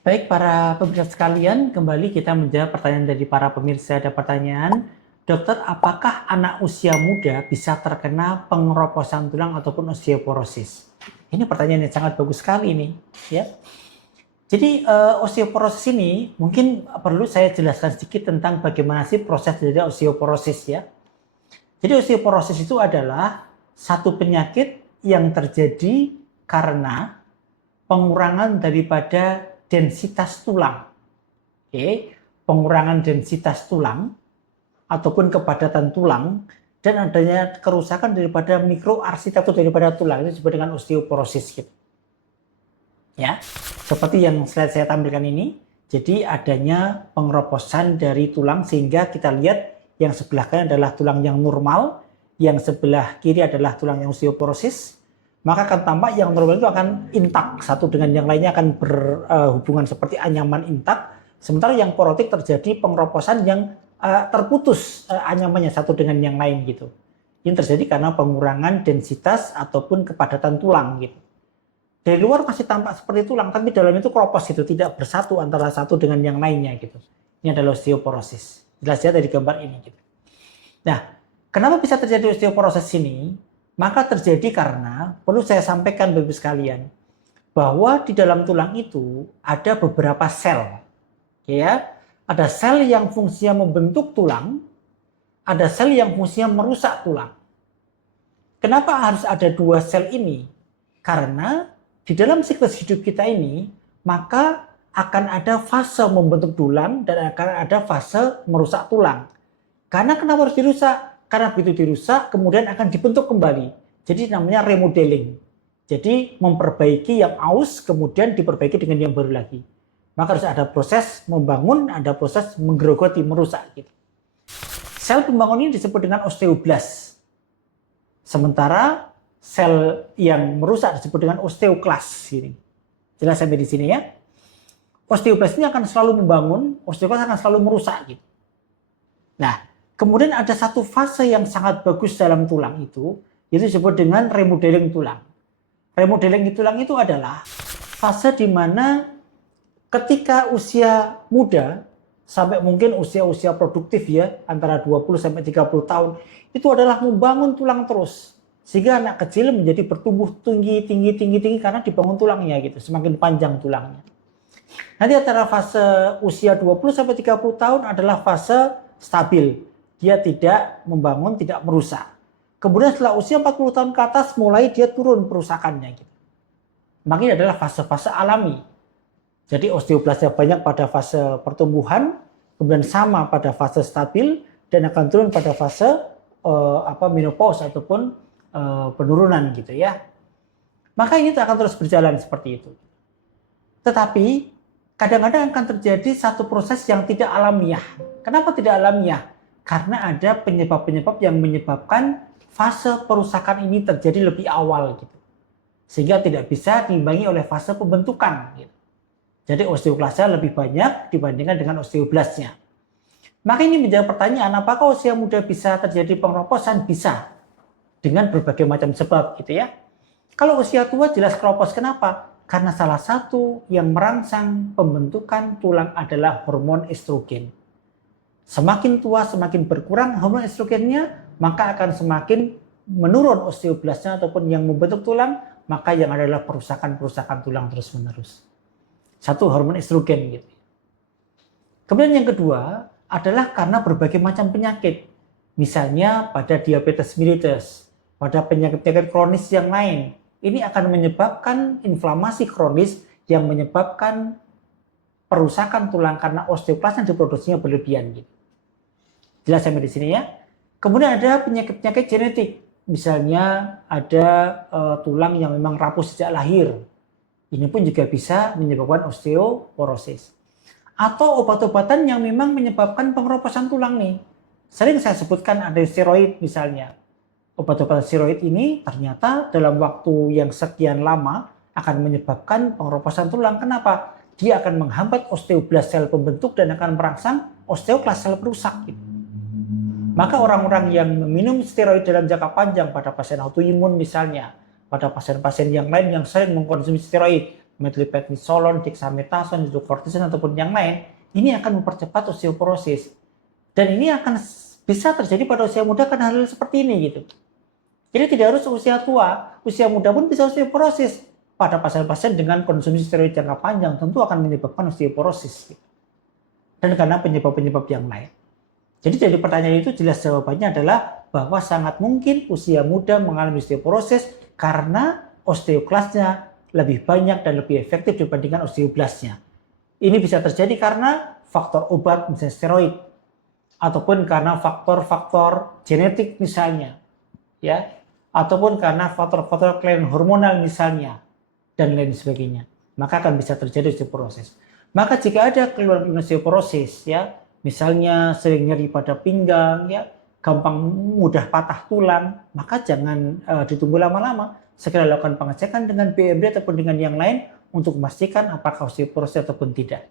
Baik para pemirsa sekalian, kembali kita menjawab pertanyaan dari para pemirsa. Ada pertanyaan, dokter, apakah anak usia muda bisa terkena pengeroposan tulang ataupun osteoporosis? Ini pertanyaan yang sangat bagus sekali nih, ya. Jadi osteoporosis ini mungkin perlu saya jelaskan sedikit tentang bagaimana sih proses dari osteoporosis ya. Jadi osteoporosis itu adalah satu penyakit yang terjadi karena pengurangan daripada densitas tulang. Oke, pengurangan densitas tulang ataupun kepadatan tulang dan adanya kerusakan daripada mikroarsitektur daripada tulang, itu disebut dengan osteoporosis gitu. Ya, seperti yang slide saya tampilkan ini. Jadi adanya pengeroposan dari tulang sehingga kita lihat yang sebelah kanan adalah tulang yang normal, yang sebelah kiri adalah tulang yang osteoporosis. Maka akan tampak yang normal itu akan intak, satu dengan yang lainnya akan berhubungan seperti anyaman intak. Sementara yang porotik terjadi pengeroposan yang terputus anyamannya satu dengan yang lain gitu. Ini terjadi karena pengurangan densitas ataupun kepadatan tulang gitu. Dari luar masih tampak seperti tulang, tapi dalam itu keropos gitu, tidak bersatu antara satu dengan yang lainnya gitu. Ini adalah osteoporosis. Jelas ya dari gambar ini gitu. Nah, kenapa bisa terjadi osteoporosis ini? Maka terjadi karena, perlu saya sampaikan Bapak sekalian, bahwa di dalam tulang itu ada beberapa sel. Ya, ada sel yang fungsinya membentuk tulang, ada sel yang fungsinya merusak tulang. Kenapa harus ada dua sel ini? Karena di dalam siklus hidup kita ini, maka akan ada fase membentuk tulang dan akan ada fase merusak tulang. Karena kenapa harus dirusak? Karena begitu dirusak, kemudian akan dibentuk kembali. Jadi namanya remodeling. Jadi memperbaiki yang aus, kemudian diperbaiki dengan yang baru lagi. Maka harus ada proses membangun, ada proses menggerogoti, merusak. Gitu. Sel pembangun ini disebut dengan osteoblast. Sementara sel yang merusak disebut dengan osteoklas. Jelas sampai di sini ya. Osteoblast ini akan selalu membangun, osteoklas akan selalu merusak. Gitu. Nah, kemudian ada satu fase yang sangat bagus dalam tulang itu, yaitu disebut dengan remodeling tulang. Remodeling tulang itu adalah fase di mana ketika usia muda, sampai mungkin usia-usia produktif ya, antara 20 sampai 30 tahun, itu adalah membangun tulang terus. Sehingga anak kecil menjadi bertumbuh tinggi karena dibangun tulangnya gitu, semakin panjang tulangnya. Nanti antara fase usia 20 sampai 30 tahun adalah fase stabil. Dia tidak membangun, tidak merusak. Kemudian setelah usia 40 tahun ke atas mulai dia turun perusakannya gitu. Makanya adalah fase-fase alami. Jadi osteoblastnya banyak pada fase pertumbuhan, kemudian sama pada fase stabil dan akan turun pada fase menopause ataupun penurunan gitu ya. Maka ini akan terus berjalan seperti itu. Tetapi kadang-kadang akan terjadi satu proses yang tidak alamiah. Kenapa tidak alamiah? Karena ada penyebab-penyebab yang menyebabkan fase perusakan ini terjadi lebih awal gitu. Sehingga tidak bisa diimbangi oleh fase pembentukan gitu. Jadi osteoklasnya lebih banyak dibandingkan dengan osteoblastnya. Maka ini menjadi pertanyaan, apakah usia muda bisa terjadi pengeroposan? Bisa. Dengan berbagai macam sebab gitu ya. Kalau usia tua jelas keropos. Kenapa? Karena salah satu yang merangsang pembentukan tulang adalah hormon estrogen. Semakin tua semakin berkurang hormon estrogennya, maka akan semakin menurun osteoblastnya ataupun yang membentuk tulang, maka yang adalah perusakan-perusakan tulang terus-menerus. Satu hormon estrogen gitu. Kemudian yang kedua adalah karena berbagai macam penyakit. Misalnya pada diabetes mellitus, pada penyakit-penyakit kronis yang lain. Ini akan menyebabkan inflamasi kronis yang menyebabkan perusakan tulang karena osteoklas yang diproduksinya berlebihan. Gitu. Jelas sampai di sini ya. Kemudian ada penyakit-penyakit genetik. Misalnya ada tulang yang memang rapuh sejak lahir. Ini pun juga bisa menyebabkan osteoporosis. Atau obat-obatan yang memang menyebabkan pengeroposan tulang nih. Sering saya sebutkan ada steroid misalnya. Obat-obatan steroid ini ternyata dalam waktu yang sekian lama akan menyebabkan pengeroposan tulang. Kenapa? Dia akan menghambat osteoblast sel pembentuk dan akan merangsang osteoklas sel perusak. Gitu. Maka orang-orang yang meminum steroid dalam jangka panjang pada pasien autoimun misalnya, pada pasien-pasien yang lain yang sering mengkonsumsi steroid, methylprednisolone, dexamethasone, hydrocortisone ataupun yang lain, ini akan mempercepat osteoporosis. Dan ini akan bisa terjadi pada usia muda karena hal seperti ini gitu. Jadi tidak harus usia tua, usia muda pun bisa osteoporosis. Pada pasien-pasien dengan konsumsi steroid jangka panjang tentu akan menyebabkan osteoporosis. Gitu. Dan karena penyebab-penyebab yang lain. Jadi dari pertanyaan itu jelas jawabannya adalah bahwa sangat mungkin usia muda mengalami osteoporosis karena osteoklasnya lebih banyak dan lebih efektif dibandingkan osteoblasnya. Ini bisa terjadi karena faktor obat misalnya steroid ataupun karena faktor-faktor genetik misalnya, ya, ataupun karena faktor-faktor kelainan hormonal misalnya dan lain sebagainya. Maka akan bisa terjadi osteoporosis. Maka jika ada keluhan osteoporosis, ya, misalnya sering nyeri pada pinggang, ya, gampang mudah patah tulang, maka jangan ditunggu lama-lama. Segera lakukan pengecekan dengan BMD ataupun dengan yang lain untuk memastikan apakah osteoporosis ataupun tidak.